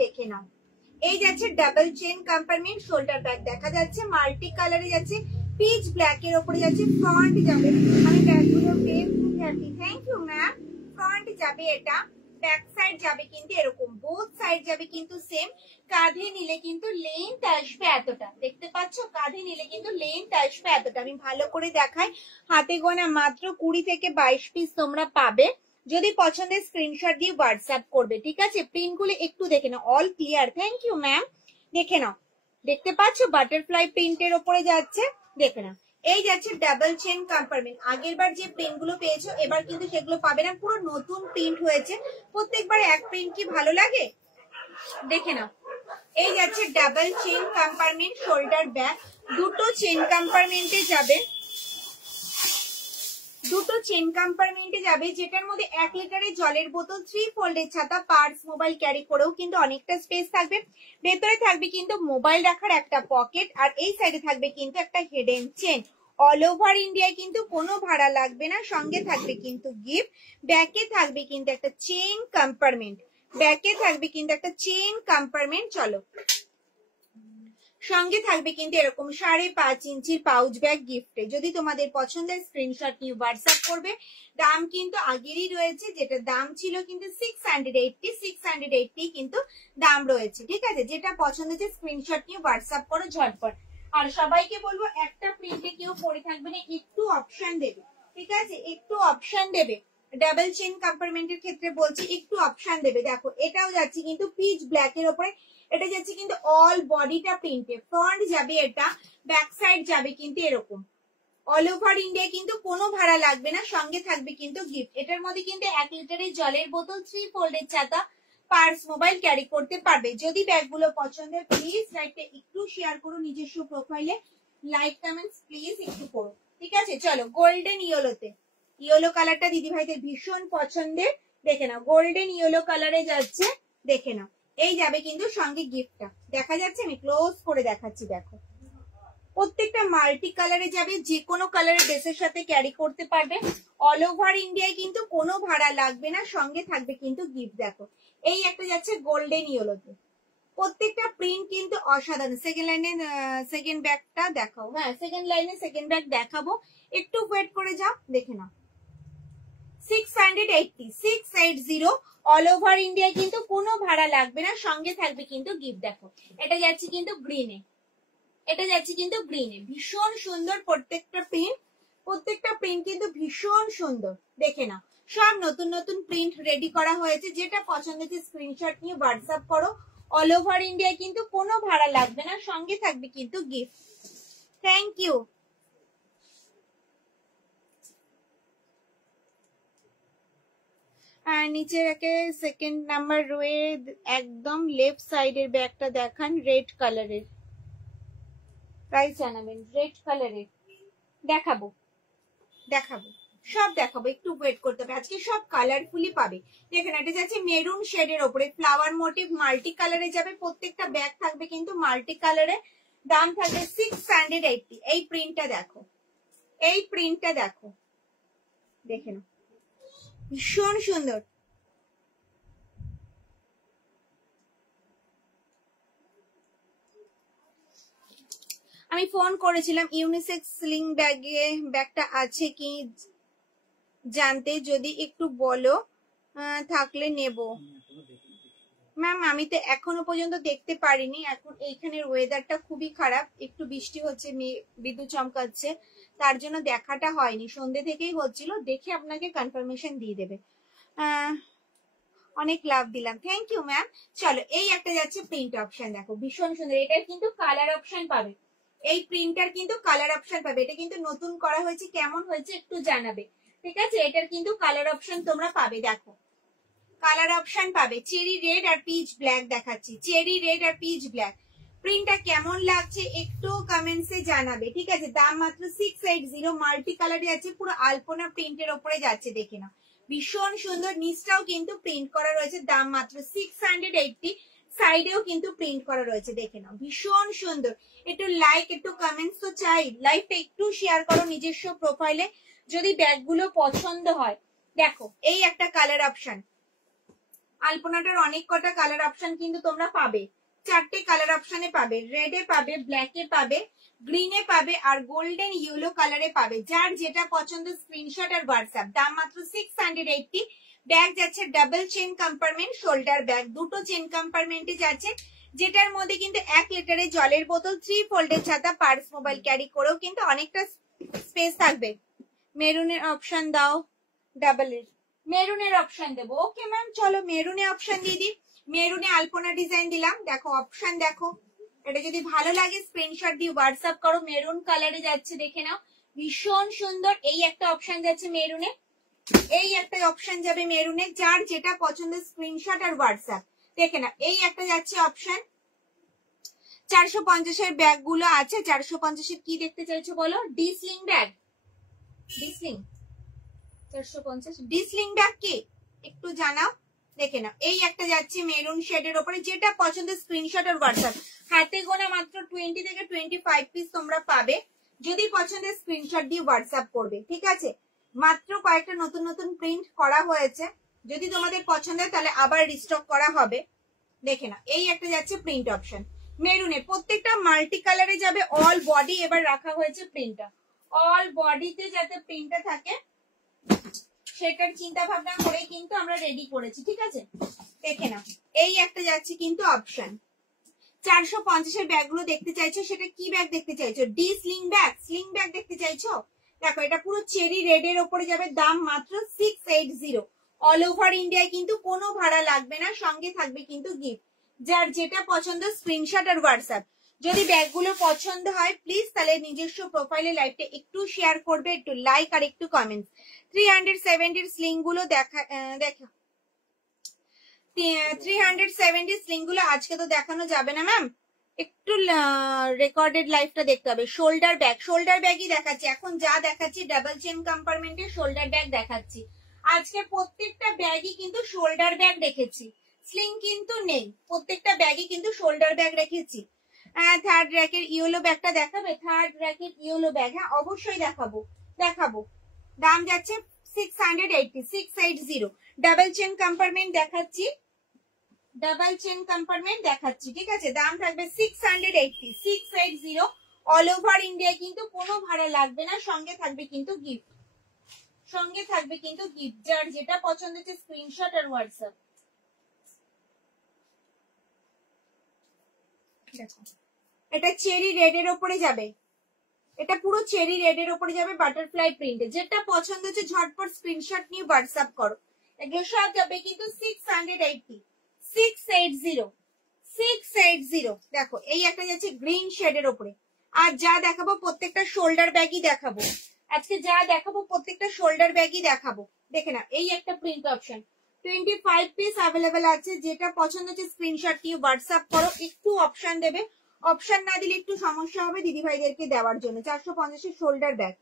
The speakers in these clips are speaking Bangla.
দেখে নাও। এই যাচ্ছে double chain compartment shoulder bag, দেখা যাচ্ছে মাল্টি কালারে যাচ্ছে, পিচ ব্ল্যাক এর উপরে যাচ্ছে, ফ্রন্ট যাবে। আমি ব্যাগগুলো পেয়ে খুব happy, thank you ma'am. Front যাবে এটা, ব্যাক সাইড যাবে কিন্তু এরকম, বোথ সাইড যাবে কিন্তু সেম। কাঁধে নিলে কিন্তু লেন্থ আসবে এতটা, দেখতে পাচ্ছ, কাঁধে নিলে কিন্তু লেন্থ আসবে এতটা। আমি ভালো করে দেখাই, হাতে গোনা মাত্র 20 থেকে 22 পিস তোমরা পাবে। যদি পছন্দের স্ক্রিনশট দিয়ে হোয়াটসঅ্যাপ করবে, ঠিক আছে। প্রিন্ট গুলো একটু দেখে নাও, all clear, thank you ma'am. দেখে নাও, দেখতে পাচ্ছ বাটারফ্লাই প্রিন্টের ওপরে যাচ্ছে, দেখে নাও। এই যাচ্ছে ডাবল চেন কম্পার্টমেন্ট। আগের বার যে প্রিন্ট গুলো পেয়েছো এবার কিন্তু সেগুলো পাবে না, পুরো নতুন প্রিন্ট হয়েছে। প্রত্যেকবার এক প্রিন্ট কি ভালো লাগে, দেখে নাও। এই যাচ্ছে double chain compartment shoulder bag, দুটো চেন কম্পার্টমেন্টে যাবে, দুটো চেন কম্পার্টমেন্টে যাবে, যেটার মধ্যে 1 লিটারের জলের বোতল, 3 ফোল্ডের ছাতা, পার্স, মোবাইল ক্যারি করেও কিন্তু অনেকটা স্পেস থাকবে। ভেতরে থাকবে কিন্তু মোবাইল রাখার একটা পকেট, আর এই সাইডে থাকবে কিন্তু একটা হিডেন চেন। অল ওভার ইন্ডিয়ায় কিন্তু কোনো ভাড়া লাগবে না, সঙ্গে থাকবে কিন্তু গিফট। ব্যাকে থাকবে কিন্তু একটা চেন কম্পার্টমেন্ট, ব্যাকে থাকবে কিন্তু একটা চেন কম্পার্টমেন্ট। চলো, সঙ্গে থাকবে কিন্তু এরকম 5.5 ইঞ্চির পাউচ ব্যাগ গিফটে। যদি তোমাদের পছন্দের স্ক্রিনশট নিয়ে হোয়াটসঅ্যাপ করবে। দাম কিন্তু আগেরই রয়েছে, যেটা দাম ছিল কিন্তু 680 কিন্তু দাম রয়েছে, ঠিক আছে। যেটা পছন্দ হচ্ছে স্ক্রিনশট নিয়ে হোয়াটসঅ্যাপ করো ঝটপট। আর সবাইকে বলবো একটা প্রিন্টে কেউ পরে থাকবে না, একটু অপশন দেবে, ঠিক আছে, একটু অপশন দেবে। ডাবল চেন কম্পার্টমেন্টের ক্ষেত্রে বলছি একটু অপশন দেবে। দেখো এটাও যাচ্ছে কিন্তু পিচ ব্ল্যাক এর উপরে, এটা যাচ্ছে কিন্তু অল বডিটা প্রিন্টে, ফ্রন্ট যাবে এটা, ব্যাক সাইড যাবে কিন্তু এরকম। অল ওভার ইন্ডিয়া কিন্তু কোনো ভাড়া লাগবে না, সঙ্গে থাকবে কিন্তু গিফট। এটার মধ্যে কিন্তু 1 লিটারের জলের বোতল, 3 ফোল্ডের ছাতা, পার্স, মোবাইল ক্যারি করতে পারবে। যদি ব্যাগগুলো পছন্দের প্লিজ লাইকটা একটু শেয়ার করো, নিজস্ব প্রোফাইলে লাইক কমেন্টস প্লিজ একটু করো, ঠিক আছে। চলো, গোল্ডেন ইয়েলোতে, ইয়েলো কালারটা দিদি ভাইদের ভীষণ পছন্দের, দেখে নাও, গোল্ডেন ইয়েলো কালারে যাচ্ছে, দেখে নাও। এই যাবে কিন্তু সঙ্গে গিফটটা, দেখা যাচ্ছে, আমি ক্লোজ করে দেখাচ্ছি, দেখো প্রত্যেকটা মাল্টি কালারে যাবে, যে কোনো কালারের ড্রেসের সাথে ক্যারি করতে পারবে। অল ওভার ইন্ডিয়ায় কিন্তু কোনো ভাড়া লাগবে না, সঙ্গে থাকবে কিন্তু গিফট। দেখো এই একটা যাচ্ছে গোল্ডেন ইয়েলোতে, প্রত্যেকটা প্রিন্ট কিন্তু অসাধারণ। সেকেন্ড লাইনে সেকেন্ড ব্যাগটা দেখাও, হ্যাঁ সেকেন্ড লাইনে সেকেন্ড ব্যাগ দেখাবো, একটু ওয়েট করে যাও, দেখে নাও। 680 অল ওভার ইন্ডিয়া কিন্তু কোনো ভাড়া লাগবে না, সঙ্গে থাকবে কিন্তু গিফট। দেখো এটা যাচ্ছে কিন্তু গ্রিনে, এটা যাচ্ছে কিন্তু গ্রিনে, ভীষণ সুন্দর প্রত্যেকটা প্রিন্ট, প্রত্যেকটা প্রিন্ট কিন্তু ভীষণ সুন্দর, দেখে নাও। সব নতুন নতুন প্রিন্ট রেডি করা হয়েছে, যেটা পছন্দ হচ্ছে স্ক্রিনশট নিয়ে হোয়াটসঅ্যাপ করো। অল ওভার ইন্ডিয়া কিন্তু কোনো ভাড়া লাগবে না, সঙ্গে থাকবে কিন্তু গিফট। Thank you. আর নিচে রেখে সেকেন্ড নাম্বার রোয়ে একদম লেফট সাইডের ব্যাগটা দেখান, রেড কালারের, প্রাইস জানাবেন, রেড কালারের দেখাবো, দেখাবো সব দেখাবো, একটু ওয়েট করতে হবে, আজকে সব কালারফুলি পাবে। দেখেন এটা যাচ্ছে মেরুন শেডের ওপরে, ফ্লাওয়ার মোটিভ মাল্টি কালারে যাবে, প্রত্যেকটা ব্যাগ থাকবে কিন্তু মাল্টি কালারে। দাম থাকবে 680। এই প্রিন্টটা দেখো, এই প্রিন্টটা দেখো, দেখে নাও, ভীষণ সুন্দর। আমি ফোন করেছিলাম ইউনিসেক্স স্লিং ব্যাগে, ব্যাগটা আছে কি জানতে, যদি একটু বলো, থাকলে নেব। ম্যাম আমি তো এখনো পর্যন্ত দেখতে পারিনি, এখন এইখানের ওয়েদারটা খুবই খারাপ, একটু বৃষ্টি হচ্ছে, বিদ্যুৎ চমকাচ্ছে, তার জন্য দেখাটা হয়নি, সন্ধ্যে থেকেই হচ্ছিল, দেখে আপনাকে কনফার্মেশন দিয়ে দেবে। অনেক লাভ দিলাম, থ্যাংক ইউ ম্যাম। চলো এই একটা যাচ্ছে প্রিন্ট অপশন, দেখো ভীষণ সুন্দর, এটার কিন্তু কালার অপশন পাবে, এই প্রিন্টার কিন্তু কালার অপশন পাবে, এটা কিন্তু নতুন করা হয়েছে, কেমন হয়েছে একটু জানাবে, ঠিক আছে। এটার কিন্তু কালার অপশন তোমরা পাবে, দেখো কালার অপশন পাবে, চেরি রেড আর পিচ ব্ল্যাক দেখাচ্ছি, চেরি রেড আর পিচ ব্ল্যাক। প্রিন্টটা কেমন লাগছে একটু কমেন্টসে জানাবে, ঠিক আছে। দাম মাত্র 680, মাল্টি কালারে আছে, পুরো আলপনা প্রিন্টের ওপরে যাচ্ছে, দেখে নাও ভীষণ সুন্দর। নিচটাও কিন্তু প্রিন্ট করা রয়েছে, দাম মাত্র 680, সাইডেও কিন্তু প্রিন্ট করা রয়েছে, দেখে নাও ভীষণ সুন্দর। একটু লাইক একটু কমেন্টস তো চাই, লাইভটা একটু শেয়ার করো নিজস্ব প্রোফাইলে যদি ব্যাগগুলো পছন্দ হয়। দেখো এই একটা কালার অপশন, আলপনাটার অনেক কটা কালার অপশন কিন্তু তোমরা পাবে, 4টে কালার অপশনে পাবে, রেডে পাবে, ব্ল্যাকে পাবে, গ্রিনে পাবে আর গোল্ডেন ইয়েলো কালারে পাবে। যার যেটা পছন্দ স্ক্রিনশট আর হোয়াটসঅ্যাপ। দাম মাত্র 680। ব্যাগ যাচ্ছে double chain compartment shoulder bag, দুটো চেন কম্পার্টমেন্টে যাচ্ছে, যেটার মধ্যে কিন্তু 1 লিটারের জলের বোতল, 3 ফোল্ডের ছাতা, পার্স, মোবাইল ক্যারি করেও কিন্তু অনেকটা স্পেস থাকবে। মেরুনের অপশন দাও, ডাবলের মেরুনের অপশন দেবো। ওকে ম্যাম, চলো মেরুনে অপশন দিয়ে দিই। মেরুনে আলপনা ডিজাইন দিলাম, দেখো অপশন দেখো। এটা যদি ভালো লাগে স্ক্রিনশট দিয়ে হোয়াটসঅ্যাপ করো। মেরুন কালারে যাচ্ছে, দেখে নাও, ভীষণ সুন্দর। এই একটা অপশন যাচ্ছে মেরুনে, এই একটা অপশন যাবে মেরুনে। যার যেটা পছন্দ স্ক্রিনশট আর হোয়াটসঅ্যাপ দেখে নাও। এই একটা যাচ্ছে অপশন। 450-এর ব্যাগ গুলো আছে। 450-এর কি দেখতে চাইছো বলো? ডিসলিং ব্যাগ, ডিসলিং 450 ডিসলিং ব্যাগ কি একটু জানাও, দেখে নাও। এই একটা যাচ্ছে মেরুন শেডের উপরে, যেটা পছন্দ স্ক্রিনশট আর হোয়াটসঅ্যাপ। হাতে গোনা মাত্র 20 থেকে 25 পিস তোমরা পাবে। যদি পছন্দের স্ক্রিনশট দিয়ে হোয়াটসঅ্যাপ করবে, ঠিক আছে। মাত্র কয়েকটা নতুন নতুন প্রিন্ট করা হয়েছে, যদি তোমাদের পছন্দ হয় তাহলে আবার রিস্টক করা হবে। দেখে না, এই একটা যাচ্ছে প্রিন্ট অপশন মেরুনে, প্রত্যেকটা মাল্টি কালারে যাবে। অল বডি এবার রাখা হয়েছে প্রিন্টটা, অল বডিতে যাতে প্রিন্টটা থাকে সেটার চিন্তা ভাবনা করে কিন্তু আমরা রেডি করেছি, ঠিক আছে। দেখে না, এই একটা যাচ্ছে কিন্তু অপশন। 450-এর ব্যাগ গুলো দেখতে চাইছো, সেটা কি ব্যাগ দেখতে চাইছো? D sling bag, sling bag দেখতে চাইছো? দেখো এটা পুরো চেরি রেড এর উপরে যাবে। দাম মাত্র 680। অল ওভার ইন্ডিয়ায় কিন্তু কোনো ভাড়া লাগবে না, সঙ্গে থাকবে কিন্তু গিফট। যার যেটা পছন্দ স্ক্রিনশট আর হোয়াটসঅ্যাপ। যদি ব্যাগগুলো পছন্দ হয় প্লিজ তাহলে নিজস্ব প্রোফাইলে লাইভটা একটু শেয়ার করবে, একটু লাইক আর একটু কমেন্টস। 370 স্লিং গুলো দেখা 370 স্লিং গুলো আজকে তো দেখানো যাবে না ম্যাম, একটু রেকর্ডেড লাইভটা দেখতে হবে। শোল্ডার ব্যাগ, শোল্ডার ব্যাগই দেখাচ্ছি এখন, যা দেখাচ্ছি ডাবল চেন কম্পার্টমেন্টের শোল্ডার ব্যাগ দেখাচ্ছি আজকে। প্রত্যেকটা ব্যাগই কিন্তু শোল্ডার ব্যাগ রেখেছি, স্লিং কিন্তু নেই। প্রত্যেকটা ব্যাগই কিন্তু শোল্ডার ব্যাগ রেখেছি। থার্ড র্যাকের ইয়েলো ব্যাগটা দেখাবে? থার্ড র্যাকের ইয়েলো ব্যাগ, হ্যাঁ অবশ্যই দেখাবো। দাম যাচ্ছে 680। ডাবল চেন কম্পার্টমেন্ট দেখাচ্ছি, ডাবল চেন কম্পার্টমেন্ট দেখাচ্ছি, ঠিক আছে। দাম থাকবে 680। অল ওভার ইন্ডিয়া কিন্তু কোনো ভাড়া লাগবে না, সঙ্গে থাকবে কিন্তু গিফট, সঙ্গে থাকবে কিন্তু গিফট। যার যেটা পছন্দ হচ্ছে স্ক্রিনশট আর হোয়াটসঅ্যাপ। এটা চেরি রেড এর উপরে যাবে, এটা পুরো চেরি রেড এর উপরে যাবে বাটারফ্লাই প্রিন্টে। যেটা পছন্দ হচ্ছে ঝটপট স্ক্রিনশট নিয়ে হোয়াটসঅ্যাপ করো। এগুলো সব যাবে কিন্তু 680। দেখো এই একটা যাচ্ছে গ্রিন শেডের উপরে। আর যা দেখাবো প্রত্যেকটা শোল্ডার ব্যাগই দেখাবো আজকে, যা দেখাবো প্রত্যেকটা শোল্ডার ব্যাগই দেখাবো। দেখে না, এই একটা প্রিন্ট অপশন 25 পিস অ্যাভেলেবেল আছে। যেটা পছন্দ হচ্ছে স্ক্রিনশট নিয়ে হোয়াটসঅ্যাপ করো। একটু অপশন দেবে, অপশন না দিলে একটু সমস্যা হবে দিদি ভাইদেরকে দেওয়ার জন্য। 450-এর শোল্ডার ব্যাগ,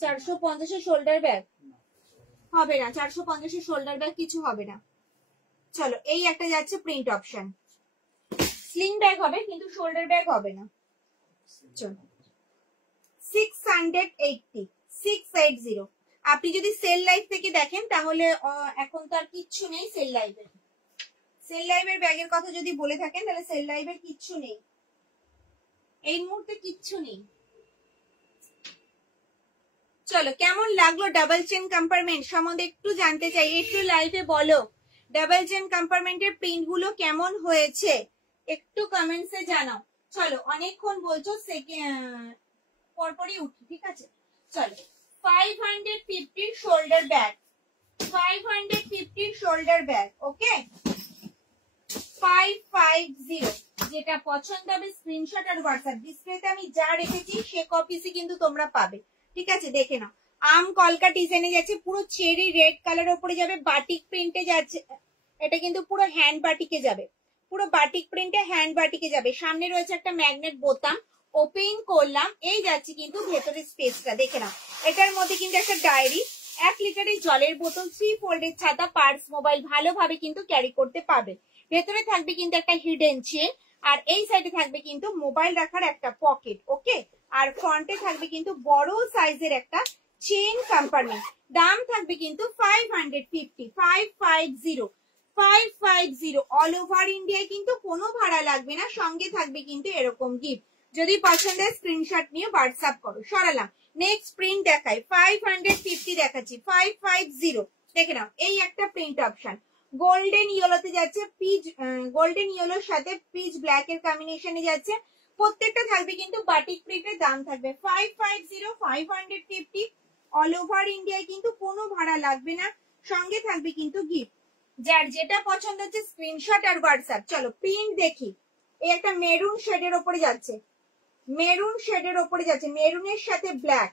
450-এর শোল্ডার ব্যাগ হবে না, 450-এর শোল্ডার ব্যাগ কিছু হবে না। চলো এই একটা যাচ্ছে প্রিন্ট অপশন, স্লিং ব্যাগ হবে কিন্তু শোল্ডার ব্যাগ হবে না। চলো 680। আপনি যদি সেল লাইভ থেকে দেখেন তাহলে এখন তো আর কিচ্ছু নেই সেল লাইভের। সেল লাইভের ব্যাগের কথা যদি বলে থাকেন তাহলে সেল লাইভের কিচ্ছু নেই, এই মুহূর্তে কিচ্ছু নেই। চলো কেমন লাগলো ডাবল চেন কম্পার্টমেন্ট সম্বন্ধে একটু জানতে চাই, একটু লাইভে বলো। ডাবল চেন কম্পার্টমেন্টের প্রিন্ট গুলো কেমন হয়েছে একটু কমেন্টসে জানাও। চলো অনেকক্ষণ বলছো, পরপরই উঠি, ঠিক আছে। চলো 550 শোল্ডার ব্যাগ, 550 শোল্ডার ব্যাগ, ওকে 550। যেটা পছন্দ হবে স্ক্রিনশট আর হোয়াটসঅ্যাপ। ডিসপ্লেতে আমি যা রেখেছি সে কপিসই কিন্তু তোমরা পাবে, ঠিক আছে। দেখে নাও, আম কলকা ডিজাইনে যাচ্ছে, পুরো চেরি রেড কালার উপরে যাবে, বাটিক প্রিন্টে যাচ্ছে। এটা কিন্তু পুরো হ্যান্ড বাটিকে যাবে, পুরো বাটিক প্রিন্টে হ্যান্ড বাটিকে যাবে। সামনে রয়েছে একটা ম্যাগনেট বোতাম, ওপেন করলাম, এই যাচ্ছে কিন্তু ভেতরের স্পেসটা। দেখে নাও, এটার মধ্যে কিন্তু একটা ডায়েরি, 1 লিটারের জলের বোতল, 3 ফোল্ডের ছাতা, পার্স, মোবাইল ভালোভাবে কিন্তু ক্যারি করতে পারবে। ভেতরে থাকবে কিন্তু একটা হিডেন চেন, আর এই সাইডে থাকবে কিন্তু মোবাইল রাখার একটা পকেট, ওকে। আর ফ্রন্টে থাকবে কিন্তু বড় সাইজের একটা চেন কম্পার্টমেন্ট। দাম থাকবে কিন্তু 550। 550 অল ওভার ইন্ডিয়ায় কিন্তু কোনো ভাড়া লাগবে না, সঙ্গে থাকবে কিন্তু এরকম গিফট। যদি পছন্দের স্ক্রিনশট নিয়ে হোয়াটসঅ্যাপ করো। সরালাম। নেক্সট প্রিন্ট দেখাই, 550 দেখাচ্ছি, 550 দেখে নাও। এই একটা প্রিন্ট অপশন গোল্ডেন ইয়েলোতে যাচ্ছে, পিচ গোল্ডেন ইয়েলোর সাথে পিচ ব্ল্যাক এর কম্বিনেশনে যাচ্ছে। প্রত্যেকটা থাকবে কিন্তু বাটিক প্রিন্টের, দাম থাকবে 550 550 অল ওভার ইন্ডিয়ায় কিন্তু কোনো ভাড়া লাগবে না, সঙ্গে থাকবে কিন্তু গিফট। যার যেটা পছন্দ হচ্ছে স্ক্রিনশট আর হোয়াটসঅ্যাপ। চলো প্রিন্ট দেখি। এই একটা মেরুন শেডের ওপরে যাচ্ছে, মেরুন শেডের ওপরে যাচ্ছে, মেরুনের সাথে ব্ল্যাক,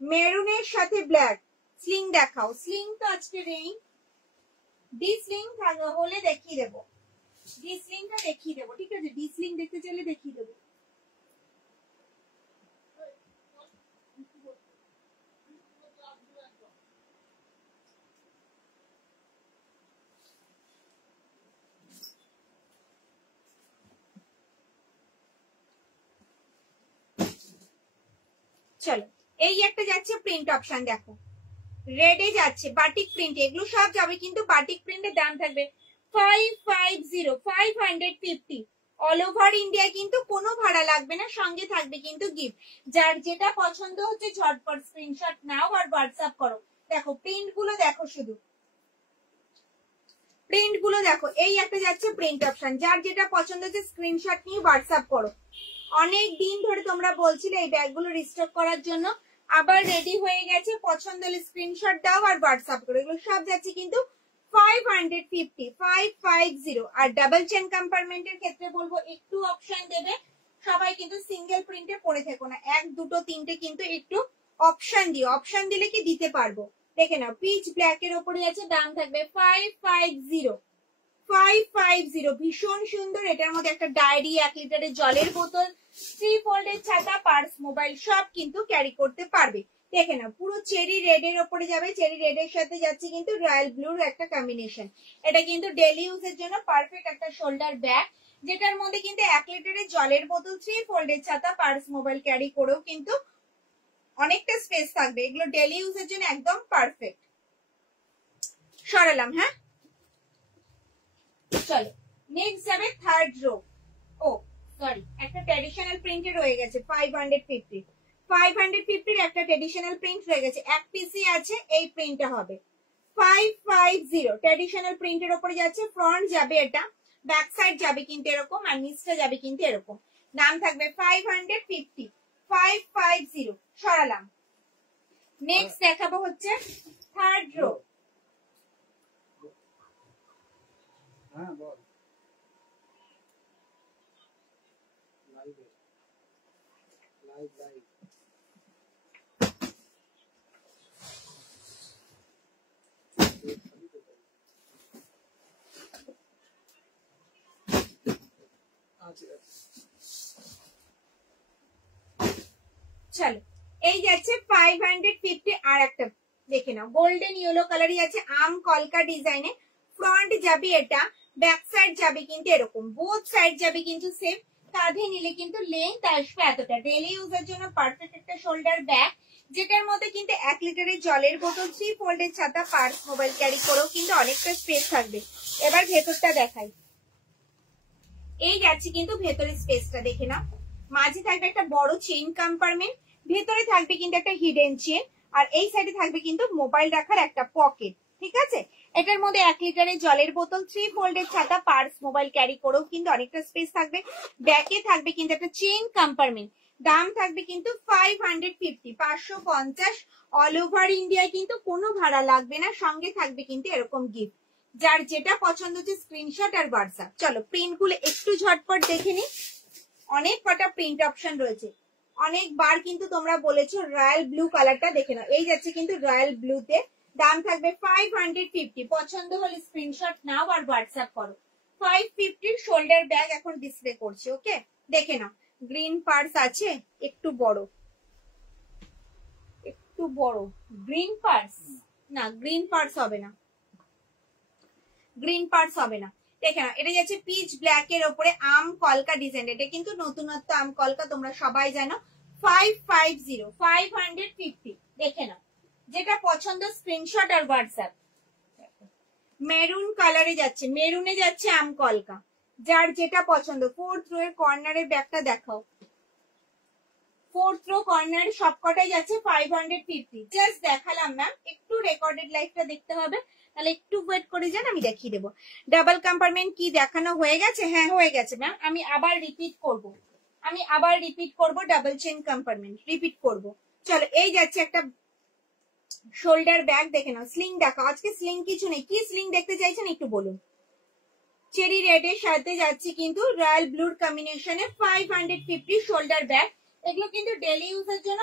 মেরুনের সাথে ব্ল্যাক। স্লিং দেখাও, স্লিং তো আজকে নেই, ডি স্লিং হলে দেখিয়ে দেবো, ডি স্লিংটা দেখিয়ে দেবো, ঠিক আছে? ডি স্লিং দেখতে চাইলে দেখিয়ে দেবো। চলো এই একটা যাচ্ছে প্রিন্ট অপশন, দেখো রেডে যাচ্ছে বাটিক প্রিন্ট, এগুলো সব যাবে কিন্তু বাটিক প্রিন্টের, দাম থাকবে 550 550 অল ওভার ইন্ডিয়া কিন্তু কোনো ভাড়া লাগবে না, সঙ্গে থাকবে কিন্তু গিফট। যার যেটা পছন্দ হচ্ছে ঝটপট স্ক্রিনশট নাও আর হোয়াটসঅ্যাপ করো। দেখো প্রিন্ট গুলো দেখো, শুধু প্রিন্ট গুলো দেখো। এই একটা যাচ্ছে প্রিন্ট অপশন, যার যেটা পছন্দ হচ্ছে স্ক্রিনশট নিয়ে হোয়াটসঅ্যাপ করো। অনেক দিন ধরে তোমরা বলছিলে এই ব্যাগগুলো রিস্টক করার জন্য, আবার রেডি হয়ে গেছে। পছন্দ হলে স্ক্রিনশট দাও আর হোয়াটসঅ্যাপ করো। এগুলো সব যাচ্ছে কিন্তু 550 550। আর ডাবল চেন কম্পার্টমেন্টের ক্ষেত্রে বলবো একটু অপশন দেবে, সবাই কিন্তু সিঙ্গেল প্রিন্টে পড়ে থেকো না, এক দুটো তিনটে কিন্তু একটু অপশন দিও, অপশন দিলে কি দিতে পারবো। দেখে নাও পিচ ব্ল্যাক এর উপরে আছে, দাম থাকবে 550 550। ভীষণ সুন্দর। এটার মধ্যে একটা ডায়েরি, 1 লিটারের জলের বোতল, 3 ফোল্ডের ছাতা, পার্স, মোবাইল সব কিন্তু ক্যারি করতে পারবে। দেখে না পুরো চেরি রেড এর ওপরে যাবে, চেরি রেড এর সাথে যাচ্ছে কিন্তু রয়্যাল ব্লুর একটা কম্বিনেশন। এটা কিন্তু ডেইলি ইউজের জন্য পারফেক্ট একটা শোল্ডার ব্যাগ, যেটার মধ্যে কিন্তু 1 লিটারের জলের বোতল, 3 ফোল্ডের ছাতা, পার্স, মোবাইল ক্যারি করেও কিন্তু অনেকটা স্পেস থাকবে। এগুলো ডেইলি ইউজের জন্য একদম পারফেক্ট। সরালাম। হ্যাঁ চলো নেক্সট যাবে থার্ড রো। ও সরি, একটা ট্র্যাডিশনাল প্রিন্টে রয়ে গেছে 550 550 একটা ট্র্যাডিশনাল প্রিন্ট রয়ে গেছে, এক পিসি আছে, এই প্রিন্টটা হবে 550 ট্র্যাডিশনাল প্রিন্টের উপরে যাচ্ছে। ফ্রন্ট যাবে এটা, ব্যাক সাইড যাবে কিন্তু এরকম, আর নিচটা যাবে কিন্তু এরকম। দাম থাকবে 550 550। সরালাম। নেক্সট দেখাবো হচ্ছে থার্ড রো। হ্যাঁ বল। চলো এই যাচ্ছে 550। আর একটা দেখে নাও, গোল্ডেন ইয়েলো কালারই আছে, আম কলকা ডিজাইনে। ফ্রন্ট যাবে এটা, ব্যাক সাইড যাবে কিন্তু এরকম, বোথ সাইড যাবে কিন্তু সেম। কাঁধে নিলে কিন্তু লেন্থ আসবে এতটা। ডেইলি ইউজের জন্য পারফেক্ট একটা শোল্ডার ব্যাগ, যেটার মধ্যে কিন্তু 1 লিটারের জলের বোতল, 3 ফোল্ডের ছাতা, পার্স, মোবাইল ক্যারি করেও কিন্তু অনেকটা স্পেস থাকবে। এবার ভেতরটা দেখাই। এই যাচ্ছে কিন্তু ভেতরের স্পেসটা দেখে নাও। মাঝে থাকবে একটা বড় চেইন কম্পার্টমেন্ট, ভেতরে থাকবে কিন্তু একটা হিডেন চেন, আর এই সাইডে থাকবে কিন্তু মোবাইল রাখার একটা পকেট। ঠিক আছে, এটার মধ্যে 1 লিটারের জলের বোতল, 3 ফোল্ডের ছাতা, পার্স, মোবাইল ক্যারি করেও কিন্তু অনেকটা স্পেস থাকবে। ব্যাকে থাকবে কিন্তু একটা চেইন কম্পার্টমেন্ট। দাম থাকবে কিন্তু 550 550 অল ওভার ইন্ডিয়ায় কিন্তু কোনো ভাড়া লাগবে না, সঙ্গে থাকবে কিন্তু এরকম গিফট। যার যেটা পছন্দ হচ্ছে স্ক্রিনশট আর হোয়াটসঅ্যাপ। চলো প্রিন্ট গুলো একটু ঝটপট দেখে নি। অনেক কটা প্রিন্ট অপশন রয়েছে, অনেকবার কিন্তু তোমরা বলেছো রয়্যাল ব্লু কালারটা দেখে নাও। এই যাচ্ছে কিন্তু রয়্যাল ব্লুতে, দাম থাকবে 550। পছন্দ হলে স্ক্রিনশট নাও আর হোয়াটসঅ্যাপ করো। 550 শোল্ডার ব্যাগ এখন ডিসপ্লে করছি। ওকে দেখে নাও, গ্রিন পার্স আছে, একটু বড়, একটু বড় গ্রিন পার্স, না গ্রিন পার্স হবে না, গ্রিন পার্স হবে না। দেখে নাও, এটা যাচ্ছে পিচ ব্ল্যাক এর উপরে আম কলকা ডিজাইন। এটা কিন্তু নতুনত্ব আম কলকা, তোমরা সবাই জানো। 550 550 দেখে নাও, যেটা পছন্দ স্ক্রিনশট আর হোয়াটসঅ্যাপ। মেরুন কালারে যাচ্ছে, মেরুনে যাচ্ছে আম কলকা, যার যেটা পছন্দ। 4th রো এর কর্নারের ব্যাগটা দেখাও। 4th রো কর্নার সবকটাই যাচ্ছে 550। জাস্ট দেখালাম ম্যাম, একটু রেকর্ডেড লাইভটা দেখতে হবে, তাহলে একটু ওয়েট করে যান, আমি দেখিয়ে দেবো। ডাবল কম্পার্টমেন্ট কি দেখানো হয়ে গেছে? হ্যাঁ হয়ে গেছে ম্যাম, আমি আবার রিপিট করব, ডাবল চেন কম্পার্টমেন্ট রিপিট করব। চলো এই যাচ্ছে একটা শোল্ডার ব্যাগ, দেখে নাও। স্লিং দেখো, আজকে স্লিং কিছু নেই, কি স্লিং দেখতে চাইছেন একটু বলুন। চেরি রেড এর সাথে যাচ্ছে কিন্তু রয়্যাল ব্লুর কম্বিনেশনে 550 শোল্ডার ব্যাগ। এগুলো কিন্তু ডেলি ইউজের জন্য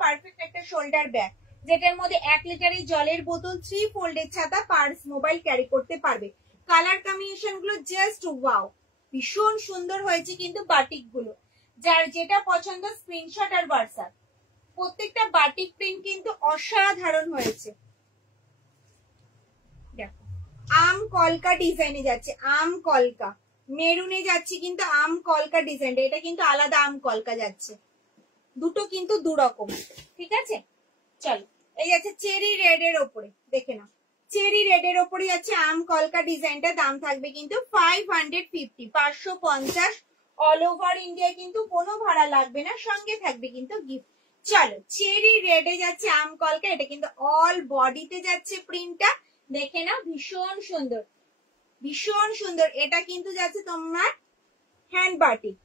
পারফেক্ট, একটা শোল্ডার ব্যাগ, যেটার মধ্যে 1 লিটারের জলের বোতল, 3 ফোল্ডের ছাতা, পার্স, মোবাইল ক্যারি করতে পারবে। কালার কম্বিনেশন গুলো জাস্ট ওয়াও, ভীষণ সুন্দর হয়েছে কিন্তু বাটিক গুলো। যার যেটা পছন্দ স্ক্রিনশট আর হোয়াটসঅ্যাপ। প্রত্যেকটা বাটিক প্রিন্ট কিন্তু অসাধারণ হয়েছে। দেখো আম কলকা ডিজাইনে যাচ্ছে, আম কলকা মেরুনে যাচ্ছে কিন্তু আম কলকা ডিজাইন, এটা কিন্তু আলাদা আম কলকা যাচ্ছে, দুটো কিন্তু দুরকম, ঠিক আছে। চলো এই যাচ্ছে চেরি রেড এর ওপরে, দেখে নাও। চেরি রেড এর ওপরে যাচ্ছে আম কলকা ডিজাইনটা, দাম থাকবে কিন্তু 550, 550। অল ওভার ইন্ডিয়া কিন্তু কোনো ভাড়া লাগবে না, সঙ্গে থাকবে কিন্তু গিফট। চলো চেরি রেডে যাচ্ছে আম কলকা, এটা কিন্তু অল বডিতে যাচ্ছে প্রিন্টটা, দেখে নাও ভীষণ সুন্দর, ভীষণ সুন্দর। এটা কিন্তু যাচ্ছে তোমার হ্যান্ড বাটিক,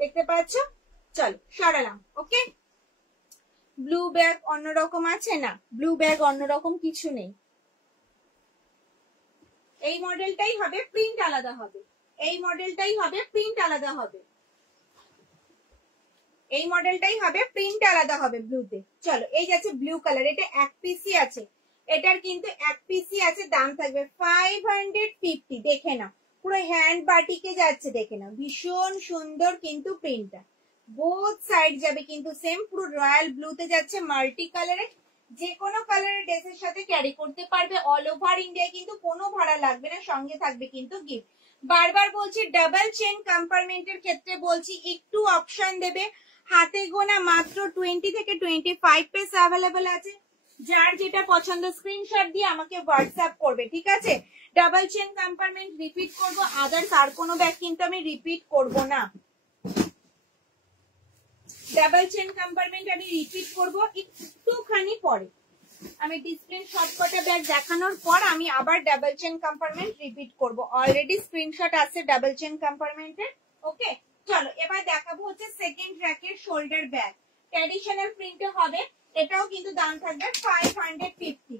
দেখতে পাচ্ছ। চলো সরালাম, ওকে। ব্লু ব্যাগ অন্যরকম আছে না, ব্লু ব্যাগ অন্যরকম কিছু নেই। এই মডেলটাই হবে, প্রিন্ট আলাদা হবে, এই মডেলটাই হবে, প্রিন্ট আলাদা হবে, এই মডেলটাই হবে, প্রিন্ট আলাদা হবে ব্লুতে। চলো এই যাচ্ছে ব্লু কালার, এটা এক পিসি আছে, এটার কিন্তু এক পিসি আছে, দাম থাকবে 550। দেখে নাও পুরো হ্যান্ড বাটিকে যাচ্ছে, দেখে নাও ভীষণ সুন্দর কিন্তু প্রিন্টটা। বোথ সাইড যাবে কিন্তু সেম, পুরো রয়্যাল ব্লুতে যাচ্ছে, মাল্টি কালারে, যে কোনো কালারের ড্রেসের সাথে ক্যারি করতে পারবে। অল ওভার ইন্ডিয়া কিন্তু কোনো ভাড়া লাগবে না, সঙ্গে থাকবে কিন্তু গিফট। বারবার বলছি ডাবল চেন কম্পার্টমেন্টের ক্ষেত্রে বলছি একটু অপশন দেবে, হাতে গোনা মাত্র 20 থেকে 25 পিস অ্যাভেলেবল আছে। যার যেটা পছন্দ স্ক্রিনশট দিয়ে আমাকে হোয়াটসঅ্যাপ করবে, ঠিক আছে। ডাবল চেন কম্পার্টমেন্ট রিপিট করব, আদার্স আর কোনো ব্যাগ কিন্তু আমি রিপিট করব না। ডাবল চেন কম্পার্টমেন্ট আমি রিপিট করব একটুখানি পরে, আমি ডিসপ্লে সবকটা ব্যাগ দেখানোর পর আমি আবার ডাবল চেন কম্পার্টমেন্ট রিপিট করব। অলরেডি স্ক্রিনশট আছে ডাবল চেন কম্পার্টমেন্টের, ওকে। চলো এবার দেখাবো হচ্ছে সেকেন্ড র্যাকের শোল্ডার ব্যাগ, ট্র্যাডিশনাল প্রিন্টে হবে, এটাও কিন্তু দাম থাকবে 550,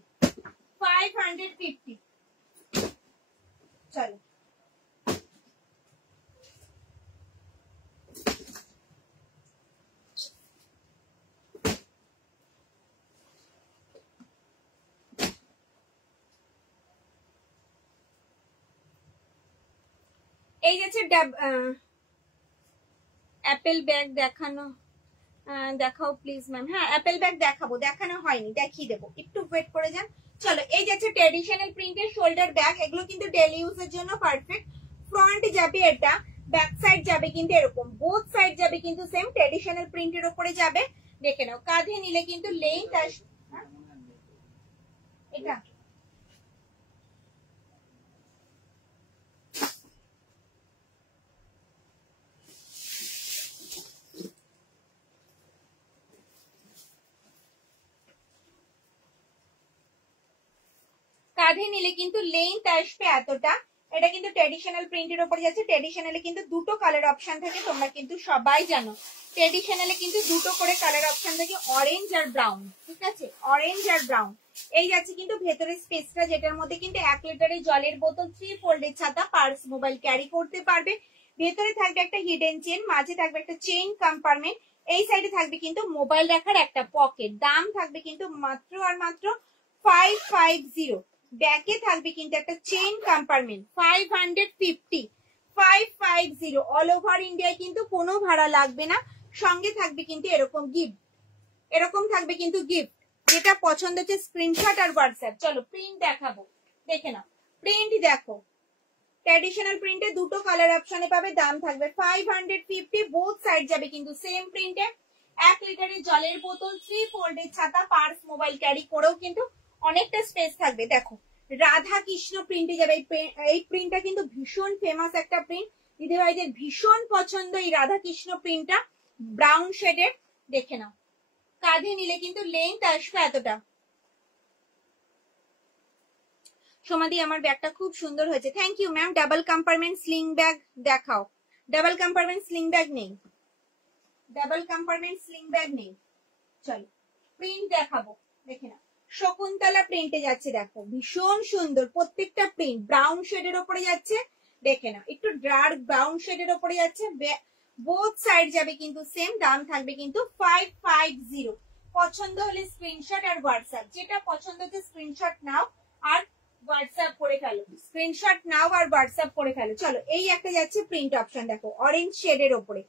550। চলো এই যাচ্ছে অ্যাপেল ব্যাগ দেখানো, দেখাও প্লিজ ম্যাম। হ্যাঁ অ্যাপেল ব্যাগ দেখাবো, দেখানো হয়নি, দেখিয়ে দেবো, একটু ওয়েট করে যান। চলো এই যাচ্ছে ট্র্যাডিশনাল প্রিন্টের শোল্ডার ব্যাগ, এগুলো কিন্তু ডেলি ইউজের জন্য পারফেক্ট। ফ্রন্ট যাবে এটা, ব্যাক সাইড যাবে কিন্তু এরকম, বোথ সাইড যাবে কিন্তু সেম ট্র্যাডিশনাল প্রিন্টের উপরে যাবে। দেখে নাও কাঁধে নিলে কিন্তু লেন্থ আসবে, এটা কাঁধে নিলে কিন্তু লেন্থ আসবে এতটা। এটা কিন্তু ট্র্যাডিশনাল প্রিন্টের উপরে যাচ্ছে, ট্র্যাডিশনালে কিন্তু দুটো কালার অপশন থাকে, তোমরা কিন্তু সবাই জানো ট্র্যাডিশনালে কিন্তু দুটো করে কালার অপশন থাকে, অরেঞ্জ আর ব্রাউন, ঠিক আছে, অরেঞ্জ আর ব্রাউন। এই যাচ্ছে কিন্তু ভেতরের স্পেসটা, যেটার মধ্যে কিন্তু 1 লিটারের জলের বোতল, 3 ফোল্ডের ছাতা, পার্স, মোবাইল ক্যারি করতে পারবে। ভেতরে থাকবে একটা হিডেন চেন, মাঝে থাকবে একটা চেইন কম্পার্টমেন্ট, এই সাইডে থাকবে কিন্তু মোবাইল রাখার একটা পকেট। দাম থাকবে কিন্তু মাত্র আর মাত্র 550। ব্যাকে থাকবে কিন্তু একটা চেইন কম্পার্টমেন্ট, 550, 550। অল ওভার ইন্ডিয়ায় কিন্তু কোনো ভাড়া লাগবে না, সঙ্গে থাকবে কিন্তু এরকম গিফট, এরকম থাকবে কিন্তু গিফট। যেটা পছন্দ হচ্ছে স্ক্রিনশট আর হোয়াটসঅ্যাপ। চলো প্রিন্ট দেখাবো, দেখে নাও প্রিন্ট দেখো। ট্র্যাডিশনাল প্রিন্টে দুটো কালার অপশনে পাবে, দাম থাকবে 550। বোথ সাইড যাবে কিন্তু সেম প্রিন্টে। 1 লিটারের জলের বোতল, 3 ফোল্ডের ছাতা, পার্স, মোবাইল ক্যারি করেও কিন্তু অনেকটা স্পেস থাকবে। দেখো রাধা কৃষ্ণ প্রিন্টে যাবে, এই প্রিন্টটা কিন্তু ভীষণ ফেমাস একটা প্রিন্ট, দিদিভাইদের ভীষণ পছন্দ এই রাধা কৃষ্ণ প্রিন্টটা, ব্রাউন শেডের। দেখে নাও, কাঁধে নিলে কিন্তু লেন্থ আসবে এতটা। সমাধি আমার ব্যাগটা খুব সুন্দর হয়েছে, thank you ma'am. Double compartment sling bag দেখাও। ডাবল কম্পার্টমেন্ট স্লিং ব্যাগ নেই, ডাবল কম্পার্টমেন্ট স্লিং ব্যাগ নেই। চলো প্রিন্ট দেখাবো, দেখে না শকুন্তলা প্রিন্টে যাচ্ছে, দেখো ভীষণ সুন্দর প্রত্যেকটা প্রিন্ট, ব্রাউন শেডের ওপরে যাচ্ছে। দেখে না একটু ডার্ক ব্রাউন শেডের ওপরে যাচ্ছে, বোথ সাইড যাবে কিন্তু সেম, দাম থাকবে কিন্তু 550। পছন্দ হলে স্ক্রিনশট আর হোয়াটসঅ্যাপ, যেটা পছন্দ হচ্ছে স্ক্রিনশট নাও আর হোয়াটসঅ্যাপ করে ফেলো, স্ক্রিনশট নাও আর হোয়াটসঅ্যাপ করে ফেলো। চলো এই একটা যাচ্ছে প্রিন্ট অপশন, দেখো অরেঞ্জ শেডের ওপরে,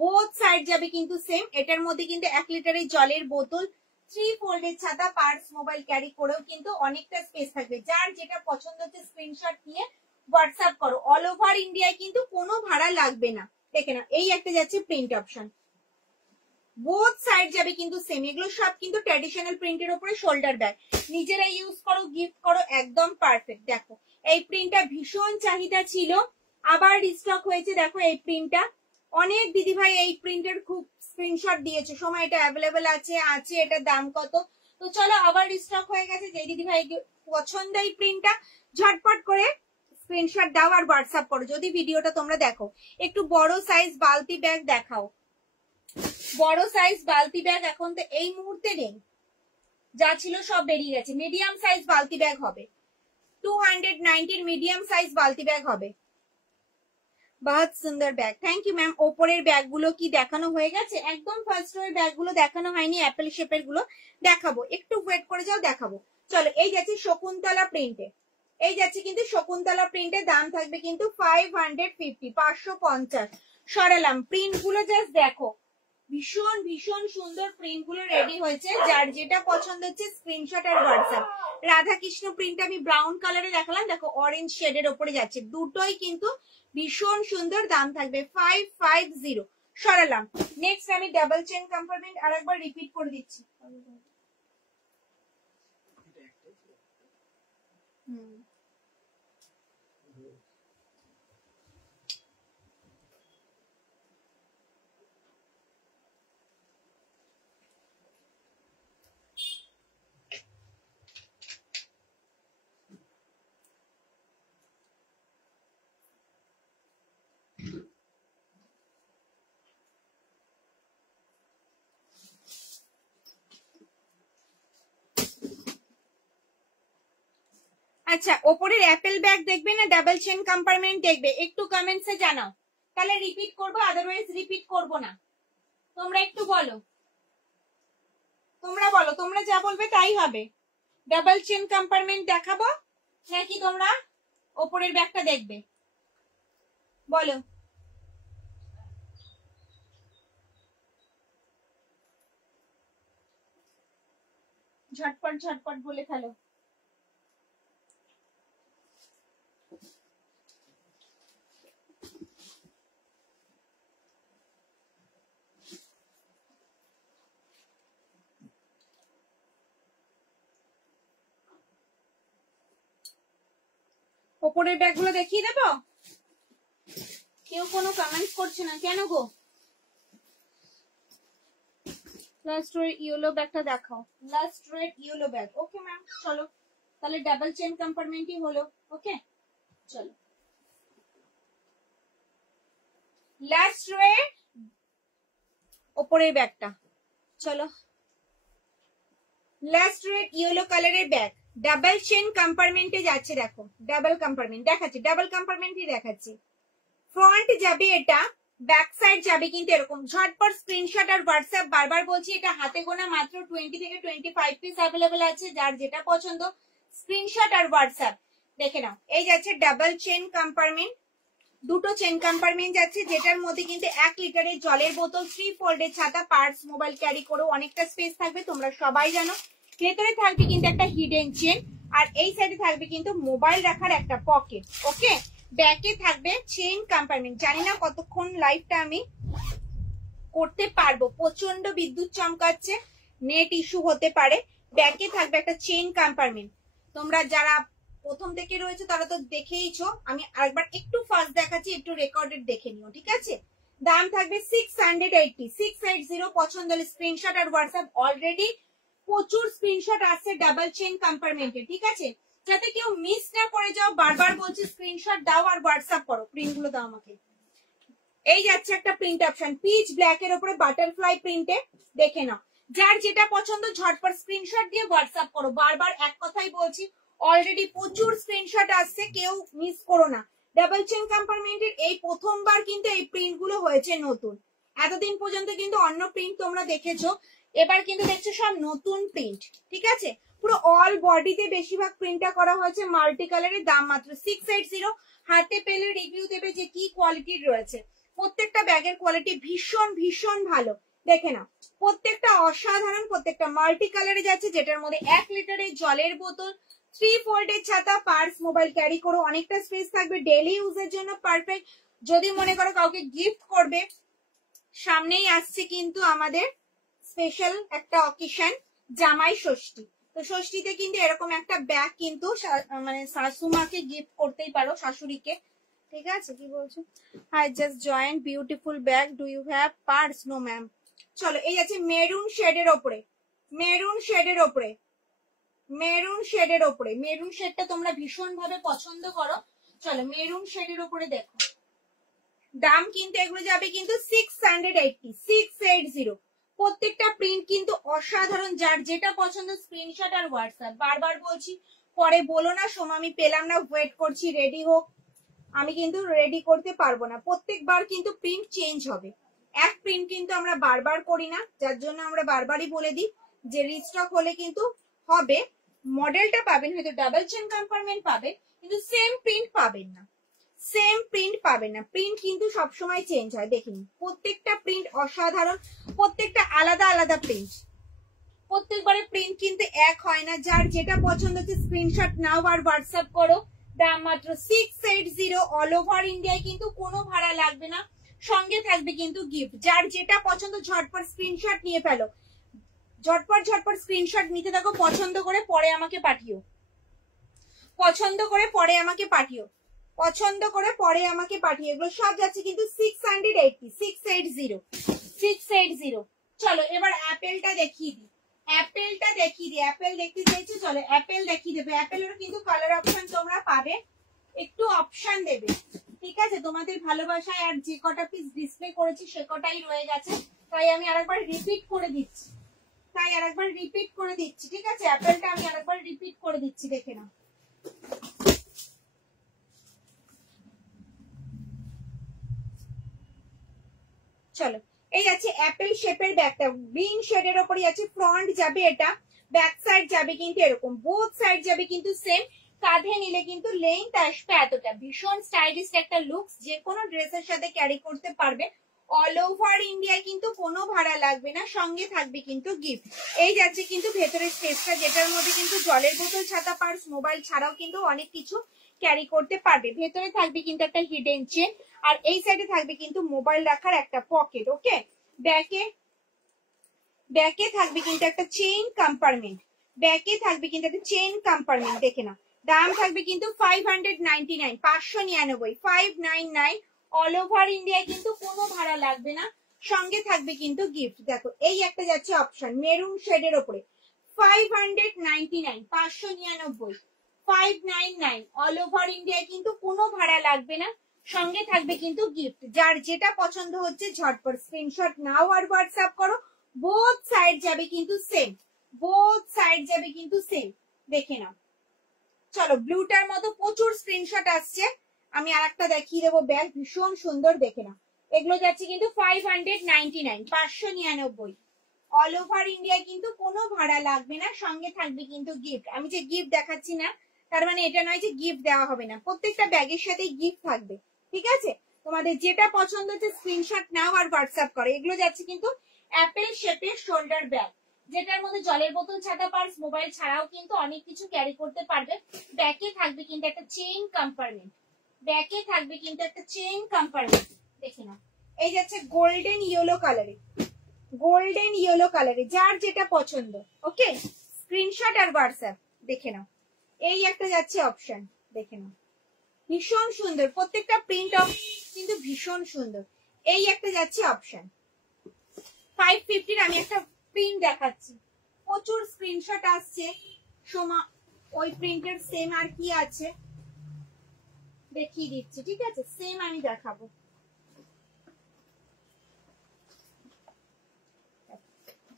বোথ সাইড যাবে কিন্তু সেম। এটার মধ্যে কিন্তু 1 লিটারের জলের বোতল, 3 ফোল্ডের ছাতা, পার্স, মোবাইল ক্যারি করেও কিন্তু অনেকটা স্পেস থাকবে। যার যেটা পছন্দ হচ্ছে স্ক্রিনশট নিয়ে হোয়াটসঅ্যাপ করো। অল ওভার ইন্ডিয়ায় কিন্তু কোনো ভাড়া লাগবে না। দেখে না এই একটা যাচ্ছে প্রিন্ট অপশন, বোথ সাইড যাবে কিন্তু সেম। এগুলো সব কিন্তু ট্র্যাডিশনাল প্রিন্টের উপরে শোল্ডার ব্যাগ, নিজেরা ইউজ করো, গিফট করো, একদম পারফেক্ট। দেখো এই প্রিন্টটা ভীষণ চাহিদা ছিল, আবার রিস্টক হয়েছে। দেখো এই প্রিন্টটা অনেক দিদিভাই এই প্রিন্টের খুব স্ক্রিনশট দিয়েছে, সময় এটা অ্যাভেলেবেল আছে, এটার দাম কত। তো চলো আবার রিস্টক হয়ে গেছে। যে দিদিভাই পছন্দ এই প্রিন্টটা ঝটপট করে স্ক্রিনশট দাও আর হোয়াটসঅ্যাপ করো যদি ভিডিওটা তোমরা দেখো। একটু বড় সাইজ বালতি ব্যাগ দেখাও, বড় সাইজ বালতি ব্যাগ এখন তো এই মুহূর্তে নেই, যা ছিল সব বেরিয়ে গেছে। মিডিয়াম সাইজ বালতি ব্যাগ হবে, 290 মিডিয়াম সাইজ বালতি ব্যাগ হবে। বহুত সুন্দর ব্যাগ, থ্যাংক ইউ ম্যাম। ওপরের ব্যাগগুলো কি দেখানো হয়ে গেছে? একদম ফার্স্ট রোয়ের ব্যাগগুলো দেখানো হয়নি, অ্যাপেল শেপের গুলো দেখাবো, একটু ওয়েট করে যাও, দেখাবো। চলো এই যাচ্ছে শকুন্তলা প্রিন্টে, এই যাচ্ছে কিন্তু শকুন্তলা প্রিন্টের দাম থাকবে কিন্তু 550, 550। সরালাম প্রিন্ট গুলো, জাস্ট দেখো ভীষণ ভীষণ সুন্দর প্রিন্ট গুলো রেডি হয়েছে। যার যেটা পছন্দ হচ্ছে স্ক্রিনশট আর হোয়াটসঅ্যাপ। রাধা কৃষ্ণ প্রিন্ট আমি ব্রাউন কালারে দেখালাম, দেখো অরেঞ্জ শেডের ওপরে যাচ্ছে, দুটোই কিন্তু ভীষণ সুন্দর, দাম থাকবে 550। সরালাম। নেক্সট আমি ডাবল চেন কম্পার্টমেন্ট আরেকবার রিপিট করে দিচ্ছি। আচ্ছা ওপরের অ্যাপেল ব্যাগ দেখবে না ডাবল চেন কম্পার্টমেন্ট দেখবে? একটু কমেন্টসে জানাও, তাহলে রিপিট করবো, আদারওয়াইজ রিপিট করবো না। তোমরা একটু বলো, তোমরা বলো, তোমরা যা বলবে তাই হবে। ডাবল চেন কম্পার্টমেন্ট দেখাবো নাকি তোমরা ওপরের ব্যাগটা দেখবে? বলো। ঝটপট ঝটপট বলে ফেলো। ওপরের ব্যাগগুলো দেখিয়ে দেবো? কেউ কোনো কমেন্ট করছে না কেন গো? লাস্ট রেড ইয়েলো ব্যাগটা দেখাও, last red yellow bag. Okay ma'am চলো, তাহলে ডাবল চেন কম্পার্টমেন্টই হলো। ওকে চলো, লাস্ট রেড ওপরের ব্যাগটা, চলো লাস্ট রেড ইয়েলো কালারের ব্যাগ ডাবল চেন কম্পার্টমেন্টে যাচ্ছে। দেখো ডাবল কম্পার্টমেন্ট দেখাচ্ছি, ডাবল কম্পার্টমেন্টই দেখাচ্ছি। ফ্রন্ট যাবে এটা, ব্যাক সাইড যাবে কিন্তু এরকম। ঝটপট স্ক্রিনশট আর হোয়াটসঅ্যাপ, বারবার বলছি এটা হাতে গোনা মাত্র 20 থেকে 25 পিস অ্যাভেলেবেল আছে। যার যেটা পছন্দ স্ক্রিনশট আর হোয়াটসঅ্যাপ দেখে নাও। এই যাচ্ছে ডাবল চেন কম্পার্টমেন্ট, দুটো চেন কম্পার্টমেন্ট যাচ্ছে, যেটার মধ্যে কিন্তু 1 লিটারের জলের বোতল, 3 ফোল্ডের ছাতা, পার্স, মোবাইল ক্যারি করো, অনেকটা স্পেস থাকবে, তোমরা সবাই জানো। ভেতরে থাকবে কিন্তু একটা হিডেন চেন, আর এই সাইডে থাকবে কিন্তু মোবাইল রাখার একটা পকেট। ওকে, ব্যাকে থাকবে চেন কম্পার্টমেন্ট। জানি না কতক্ষণ লাইভটা আমি করতে পারবো, প্রচন্ড বিদ্যুৎ চমকাচ্ছে, নেট ইস্যু হতে পারে। ব্যাকে থাকবে একটা চেইন কম্পার্টমেন্ট। তোমরা যারা প্রথম থেকে রয়েছে তারা তো দেখেইছো, আমি আরেকবার একটু ফাস্ট দেখাচ্ছি, একটু রেকর্ডেড দেখে নিও, ঠিক আছে? দাম থাকবে 680, 680। পছন্দ হলে স্ক্রিনশট আর হোয়াটসঅ্যাপ। অলরেডি প্রচুর স্ক্রিনশট আসছে ডাবল চেইন কম্পার্টমেন্টে, ঠিক আছে? যাতে কেউ মিস না করে যাও, বারবার বলছি স্ক্রিনশট দাও আর হোয়াটসঅ্যাপ করো। প্রিন্ট গুলো দাও আমাকে। এই যাচ্ছে একটা প্রিন্ট অপশন, পিচ ব্ল্যাক এর উপরে বাটারফ্লাই প্রিন্টে, দেখে নাও। যার যেটা পছন্দ ঝটপট স্ক্রিনশট দিয়ে হোয়াটসঅ্যাপ করো। বারবার এক কথাই বলছি, অলরেডি প্রচুর স্ক্রিনশট আসছে, কেউ মিস করো না। ডাবল চেইন কম্পার্টমেন্টের এই প্রথমবার কিন্তু এই প্রিন্ট গুলো হয়েছে নতুন। এতদিন পর্যন্ত কিন্তু অন্য প্রিন্ট তোমরা দেখেছো, এবার কিন্তু দেখছো সব নতুন প্রিন্ট, ঠিক আছে? পুরো অল বডিতে বেশিরভাগ প্রিন্টটা করা হয়েছে মাল্টি কালারের। দাম মাত্র 680। হাতে পেলে রিভিউ দেবে যে কি কোয়ালিটির রয়েছে। প্রত্যেকটা ব্যাগের কোয়ালিটি ভীষণ ভীষণ ভালো, দেখে নাও। প্রত্যেকটা অসাধারণ, প্রত্যেকটা মাল্টি কালারে যাচ্ছে, যেটার মধ্যে 1 লিটারের জলের বোতল, 3 ফোল্ডের ছাতা, পার্স, মোবাইল ক্যারি করো, অনেকটা স্পেস থাকবে, ডেইলি ইউজের জন্য পারফেক্ট। যদি মনে করো কাউকে গিফট করবে, সামনেই আসছে কিন্তু আমাদের স্পেশাল একটা অকেশন, জামাই ষষ্ঠী। তো ষষ্ঠীতে কিন্তু এরকম একটা ব্যাগ কিন্তু মানে শাশুমাকে গিফট করতেই পারো, শাশুড়িকে, ঠিক আছে? কি বলছো? Hi just join beautiful bag, do you have purse? No ma'am. চলো, এই আছে মেরুন শেডের ওপরে, মেরুন শেডের ওপরে, মেরুন শেডের ওপরে। মেরুন শেডটা তোমরা ভীষণ ভাবে পছন্দ করো। চলো, মেরুন শেডের ওপরে দেখো। দাম কিন্তু এগুলো যাবে কিন্তু 680, 680। প্রত্যেকটা প্রিন্ট কিন্তু অসাধারণ। যার যেটা পছন্দ স্ক্রিনশট আর হোয়াটসঅ্যাপ। বারবার বলছি, পরে বলো না সোমা আমি পেলাম না, ওয়েট করছি, রেডি হোক। আমি কিন্তু রেডি করতে পারবো না। প্রত্যেকবার কিন্তু প্রিন্ট চেঞ্জ হবে, এক প্রিন্ট কিন্তু আমরা বারবার করি না, যার জন্য আমরা বারবারই বলে দিই যে রিস্টক হলে কিন্তু হবে। মডেলটা পাবেন, হয়তো ডাবল চেন কম্পার্টমেন্ট পাবেন, কিন্তু সেম প্রিন্ট পাবেন না, সেম প্রিন্ট পাবেন না। প্রিন্ট কিন্তু সবসময় চেঞ্জ হয়। দেখুন প্রত্যেকটা প্রিন্ট অসাধারণ, প্রত্যেকটা আলাদা আলাদা প্রিন্ট। প্রত্যেকবারে প্রিন্ট কিন্তু এক হয় না। যার যেটা পছন্দ হচ্ছে স্ক্রিনশট নাও আর হোয়াটসঅ্যাপ করো। দাম মাত্র 680। অল ওভার ইন্ডিয়ায় কিন্তু কোনো ভাড়া লাগবে না, সঙ্গে থাকবে কিন্তু গিফট। যার যেটা পছন্দ ঝটপট স্ক্রিনশট নিয়ে ফেলো, ঝটপট ঝটপট স্ক্রিনশট নিতে থাকো। পছন্দ করে পরে আমাকে পাঠিও, পছন্দ করে পরে আমাকে পাঠিও, পছন্দ করে পরে আমাকে পাঠিয়ে। এগুলো সব যাচ্ছে কিন্তু 680, 680, 680। চলো এবার অ্যাপেলটা দেখিয়ে দিই, অ্যাপেলটা দেখিয়ে দিই। অ্যাপেল দেখতে চাইছো? চলো অ্যাপেল দেখিয়ে দেবে। অ্যাপেলেরও কিন্তু কালার অপশন তোমরা পাবে, একটু অপশন দেবে, ঠিক আছে? তোমাদের ভালোবাসায় আর যে কটা পিস ডিসপ্লে করেছি সে কটাই রয়ে গেছে, তাই আমি আরেকবার রিপিট করে দিচ্ছি, তাই আরেকবার রিপিট করে দিচ্ছি, ঠিক আছে? অ্যাপেলটা আমি আরেকবার রিপিট করে দিচ্ছি, দেখে নাও। চলো, এই আছে অ্যাপেল শেপের ব্যাগটা, গ্রিন শেডের ওপরে আছে। ফ্রন্ট যাবে এটা, ব্যাক সাইড যাবে কিন্তু এরকম, বোথ সাইড যাবে কিন্তু সেম। কাঁধে নিলে কিন্তু লেন্থ আসবে এতটা। ভীষণ স্টাইলিশ একটা লুকস, যে কোনো ড্রেসের সাথে ক্যারি করতে পারবে। অল ওভার ইন্ডিয়ায় কিন্তু কোনো ভাড়া লাগবে না, সঙ্গে থাকবে কিন্তু গিফট। এই যাচ্ছে কিন্তু ভেতরের স্পেসটা, যেটার মধ্যে কিন্তু জলের বোতল, ছাতা, পার্স, মোবাইল ছাড়াও কিন্তু অনেক কিছু ক্যারি করতে পারবে। ভেতরে থাকবে কিন্তু একটা হিডেন চেন, আর এই সাইডে থাকবে কিন্তু মোবাইল রাখার একটা পকেট। ওকে, ব্যাকে ব্যাকে থাকবে কিন্তু একটা চেইন কম্পার্টমেন্ট, ব্যাকে থাকবে কিন্তু একটা চেইন কম্পার্টমেন্ট, দেখে না। দাম থাকবে কিন্তু 599, 599, 599। অল ওভার ইন্ডিয়ায় কিন্তু কোনো ভাড়া লাগবে না, সঙ্গে থাকবে কিন্তু গিফট। দেখো এই একটা যাচ্ছে অপশন মেরুন শেডের ওপরে, 599, 599, 599। অল ওভার ইন্ডিয়ায় কিন্তু কোনো ভাড়া লাগবে না, সঙ্গে থাকবে কিন্তু গিফট। যার যেটা পছন্দ হচ্ছে ঝটপট স্ক্রিনশট নাও আর হোয়াটসঅ্যাপ করো। বোথ সাইড যাবে কিন্তু সেম, বোথ সাইড যাবে কিন্তু সেম, দেখে নাও। চলো, ব্লুটার মতো প্রচুর স্ক্রিনশট আসছে, আমি আরেকটা দেখিয়ে দেবো ব্যাগ, ভীষণ সুন্দর, দেখে নাও। এগুলো যাচ্ছে কিন্তু 599, 599। অল ওভার ইন্ডিয়া কিন্তু কোনো ভাড়া লাগবে না, সঙ্গে থাকবে কিন্তু গিফট। আমি যে গিফট দেখাচ্ছি না তার মানে এটা নয় যে গিফট দেওয়া হবে না, প্রত্যেকটা ব্যাগের সাথে গিফট থাকবে, ঠিক আছে? তোমাদের যেটা পছন্দ হচ্ছে স্ক্রিনশট নাও আর হোয়াটসঅ্যাপ করো। এগুলো যাচ্ছে কিন্তু অ্যাপেল শেপের শোল্ডার ব্যাগ, যেটার মধ্যে জলের বোতল, ছাতা, পার্স, মোবাইল ছাড়াও কিন্তু অনেক কিছু ক্যারি করতে পারবে। ব্যাকে থাকবে কিন্তু একটা চেইন কম্পার্টমেন্ট, ব্যাকে থাকবে কিন্তু একটা চেইন কম্পার্টমেন্ট, দেখে নাও। এই যাচ্ছে গোল্ডেন ইয়েলো কালারে, গোল্ডেন ইয়েলো কালারে, যার যেটা পছন্দ। ওকে, স্ক্রিনশট আর হোয়াটসঅ্যাপ দেখে নাও। এই একটা যাচ্ছে অপশন, দেখে নাও, ভীষণ সুন্দর, প্রত্যেকটা প্রিন্ট অফ কিন্তু ভীষণ সুন্দর। এই একটা যাচ্ছে অপশন 550। আমি একটা প্রিন্ট দেখাচ্ছি, প্রচুর স্ক্রিনশট আসছে। সোমা ওই প্রিন্টের সেম আর কি আছে দেখিয়ে দিচ্ছি, ঠিক আছে, সেম আমি দেখাবো।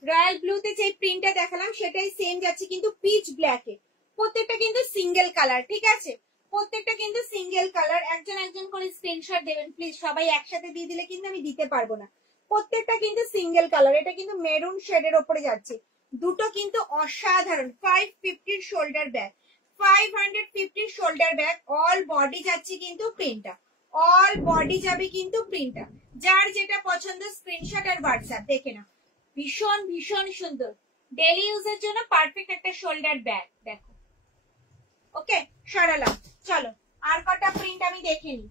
রয়্যাল ব্লুতে যে প্রিন্টটা দেখালাম সেটাই সেম যাচ্ছে কিন্তু পিচ ব্ল্যাকে। প্রত্যেকটা কিন্তু সিঙ্গেল কালার, ঠিক আছে, প্রত্যেকটা কিন্তু সিঙ্গেল কালার। একজন একজন করে স্ক্রিনশট দেবেন প্লিজ, সবাই একসাথে দিয়ে দিলে কিন্তু আমি দিতে পারবো না। প্রত্যেকটা কিন্তু সিঙ্গেল কালার। এটা কিন্তু মেরুন শেডের ওপরে যাচ্ছে, দুটো কিন্তু অসাধারণ। 550 shoulder bag, 550 shoulder bag. All body যাচ্ছে কিন্তু প্রিন্টটা, অল বডি যাবে কিন্তু প্রিন্টটা। যার যেটা পছন্দ স্ক্রিনশট আর হোয়াটসঅ্যাপ দেখে নাও। ভীষণ ভীষণ সুন্দর, ডেইলি ইউজের জন্য পারফেক্ট একটা শোল্ডার ব্যাগ। দেখো, ওকে সরালাম। চলো আর কটা প্রিন্ট আমি দেখে নিই।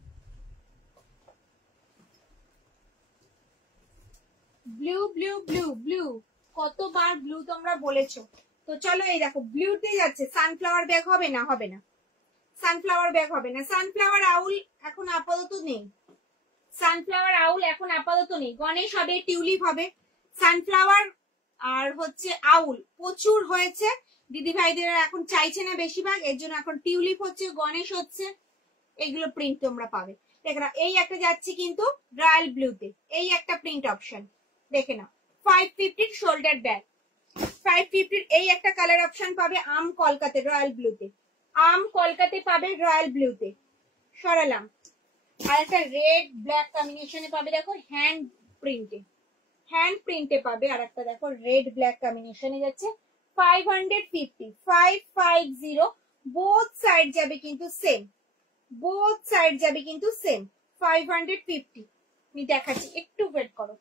ব্লু ব্লু ব্লু ব্লু, কতবার ব্লু তোমরা বলেছো। তো চলো এই দেখো ব্লুতে যাচ্ছে। সানফ্লাওয়ার ব্যাগ হবে না, হবে না, সানফ্লাওয়ার ব্যাগ হবে না। সানফ্লাওয়ার আউল এখন আপাতত নেই, সানফ্লাওয়ার আউল এখন আপাতত নেই। গণেশ হবে, টিউলিপ হবে। সানফ্লাওয়ার আর হচ্ছে আউল প্রচুর হয়েছে, দিদি ভাইদের এখন চাইছে না বেশিরভাগ, এর জন্য এখন টিউলিপ হচ্ছে, গণেশ হচ্ছে, এগুলো প্রিন্ট তোমরা পাবে। দেখে নাও এই একটা যাচ্ছে কিন্তু রয়্যাল ব্লুতে, এই একটা প্রিন্ট অপশন দেখে নাও। 550 শোল্ডার ব্যাগ, 550 এই একটা কালার অপশন পাবে আম কলকাতা রয়্যাল ব্লুতে, আম কলকাতা পাবে রয়্যাল ব্লুতে। সরালাম। আর একটা রেড ব্ল্যাক কম্বিনেশনে পাবে, দেখো হ্যান্ড প্রিন্টে, হ্যান্ড প্রিন্টে পাবে। আর একটা দেখো রেড ব্ল্যাক কম্বিনেশনে যাচ্ছে 550, 550। বোথ সাইড যাবে কিন্তু সেম, বোথ সাইড যাবে কিন্তু সেম 550। আমি দেখাচ্ছি, একটু ওয়েট করো।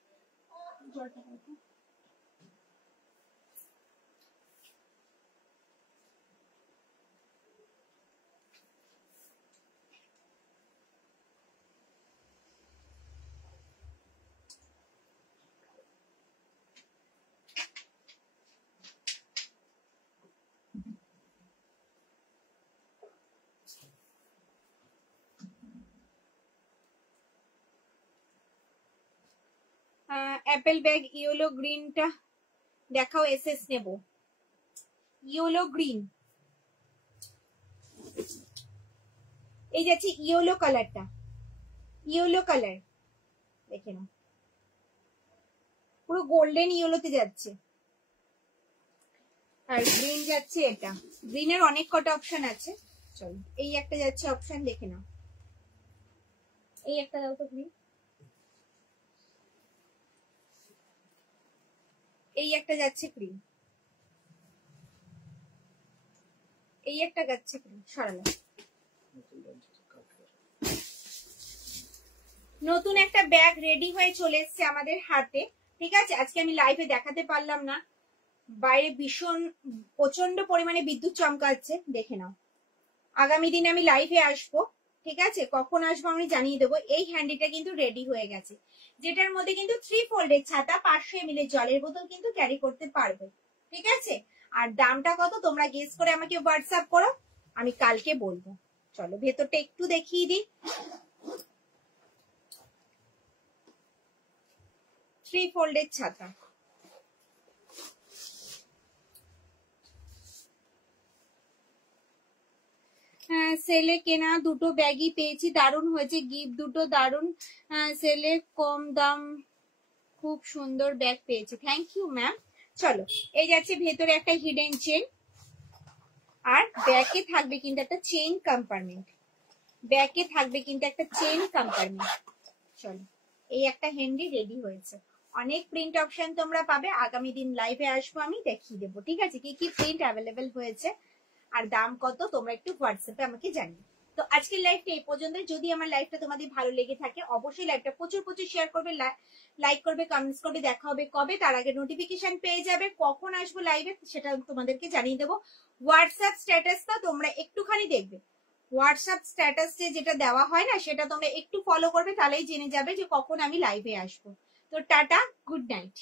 অ্যাপেল ব্যাগ ইয়েলো গ্রিনটা দেখাও, এসএস নেব। ইয়েলো গ্রিন, এই যাচ্ছে ইয়েলো কালারটা, ইয়েলো কালার দেখে নাও, পুরো গোল্ডেন ইয়েলোতে যাচ্ছে। আর গ্রিন যাচ্ছে, এটা গ্রিনের অনেক কটা অপশন আছে। চলো এই একটা যাচ্ছে অপশন দেখে নাও, এই একটা দাও তো গ্রিন, এই একটা যাচ্ছে গ্রিন, এই একটা যাচ্ছে গ্রিন। সরালাম। নতুন একটা ব্যাগ রেডি হয়ে চলে এসছে আমাদের হাতে, ঠিক আছে। আজকে আমি লাইভে দেখাতে পারলাম না, বাইরে ভীষণ প্রচন্ড পরিমাণে বিদ্যুৎ চমকাচ্ছে, দেখে নাও। আগামী দিনে আমি লাইভে আসবো, ঠিক আছে, কখন আসবো আমি জানিয়ে দেবো। এই হ্যান্ডিটা কিন্তু রেডি হয়ে গেছে, যেটার মধ্যে কিন্তু 3 ফোল্ডের ছাতা, 500 ml জলের বোতল কিন্তু ক্যারি করতে পারবে, ঠিক আছে। আর দামটা কত তোমরা গেস করে আমাকে হোয়াটসঅ্যাপ করো, আমি কালকে বলবো। চলো ভেতরটা একটু দেখিয়ে দিই। 3 ফোল্ডের ছাতা, হ্যাঁ সেলে কেনা দুটো ব্যাগই পেয়েছি, দারুণ হয়েছে গিফট, দুটো দারুণ। সেলে কম দাম, খুব সুন্দর ব্যাগ পেয়েছি, থ্যাংক ইউ ম্যাম। চলো এই যাচ্ছে ভেতরে একটা হিডেন চেন, আর ব্যাগে থাকবে কিন্তু একটা চেইন কম্পার্টমেন্ট, ব্যাগে থাকবে কিন্তু একটা চেইন কম্পার্টমেন্ট। চলো এই একটা হ্যান্ডি রেডি হয়েছে। অনেক প্রিন্ট অপশন তোমরা পাবে, আগামী দিন লাইভে আসবো আমি দেখিয়ে দেবো, ঠিক আছে, কি কি প্রিন্ট অ্যাভেলেবেল হয়েছে আর দাম কত তোমরা একটু হোয়াটসঅ্যাপে আমাকে জানিও। তো আজকের লাইভটা এই পর্যন্ত। যদি আমার লাইভটা তোমাদের ভালো লেগে থাকে অবশ্যই লাইভটা প্রচুর প্রচুর শেয়ার করবে, লাইক করবে, কমেন্টস করবে। দেখা হবে কবে, তার আগে নোটিফিকেশন পেয়ে যাবে, কখন আসবো লাইভে সেটা তোমাদেরকে জানিয়ে দেবো। হোয়াটসঅ্যাপ স্ট্যাটাসটা তোমরা একটুখানি দেখবে, হোয়াটসঅ্যাপ স্ট্যাটাস যেটা দেওয়া হয় না সেটা তোমরা একটু ফলো করবে, তাহলেই জেনে যাবে যে কখন আমি লাইভে আসবো। তো টাটা, গুড নাইট।